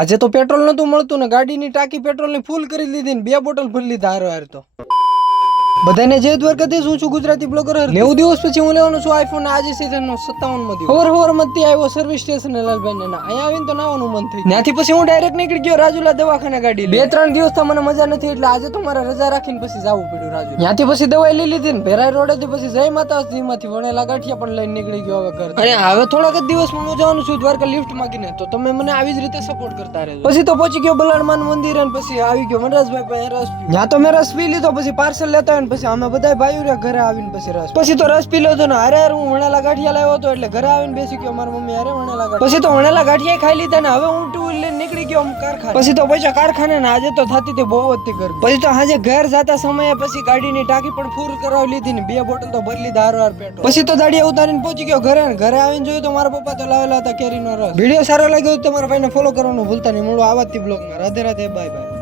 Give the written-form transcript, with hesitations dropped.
આજે તો પેટ્રોલ નતું મળતું ને ગાડીની ટાંકી પેટ્રોલની ફૂલ કરી લીધી ને 2 બોટલ ભરી લીધા હારો તો બધાને જય દ્વારકાધીશ, હું છું ગુજરાતી બ્લોગર. 90 દિવસ પછી હું લેવાનો છું આઈફોન. આજે સીઝનનો 57મો દિવસ. ખબર મતથી આવ્યો સર્વિસ સ્ટેશન લાલભાઈ ના અહીંયા આવીને તો નાવાનું મન થઈ. ત્યાંથી પછી હું ડાયરેક્ટ નીકળી ગયો રાજુલા દવાખાના ગાડી. 2-3 દિવસ તો મને મજા નથી એટલે આજે તો મારે રજા રાખીને પછી જવું પડ્યું રાજુ. ત્યાંથી પછી દવાઈ લઈ લીધી ને ભેરાઈ રોડેથી પછી જય માતાજી માંથી વણેલા ગાંઠિયા પણ લઈને નીકળી ગયો હવે ઘર. અને હવે થોડાક જ દિવસમાં હું જવાનું છું દ્વારકા લિફ્ટ માંગીને, તો તમે મને આવી જ રીતે સપોર્ટ કરતા રહેજો. પછી તો પહોંચી ગયો બલાડમાન મંદિર અને પછી આવી ગયો વનરાજભાઈ પાસે રસ. ત્યાં તો મેં રસ પી લીધો, પછી પાર્સલ લેતા હોય પછી અમે બધા ભાઈઓ રે ઘરે આવીને પછી તો રસ પી લીધો ને હારે હું વણેલા ગાંઠિયા લાવ્યો હતો એટલે ઘરે આવીને બેસી ગયો મારી મમ્મી હારે વણેલા ગાંઠિયા. પછી તો વણેલા ગાંઠિયા ખાઈ લીધા ને હવે હું 2 લઈને નીકળી ગયો કારખાને. પછી તો પૈસા કારખાને ને આજે તો થતી હતી બહુ જ ગરમી. પછી તો આજે ઘર જતા સમયે પછી ગાડીની ટાંકી પણ ફૂલ કરાવી લીધી ને 2 બોટલ તો ભરી લીધા હારો પેટ્રોલ. પછી તો દાડિયા ઉતારીને પહોંચી ગયો ઘરે. ઘરે આવીને જોયું તો મારા પપ્પા તો લાવેલા હતા કેરીનો રસ. વિડીયો સારો લાગ્યો તો તમારા ભાઈને ફોલો કરવાનું ભૂલતા નહીં. મળો આવા જ બ્લોગમાં. Radhe Radhe, bye bye.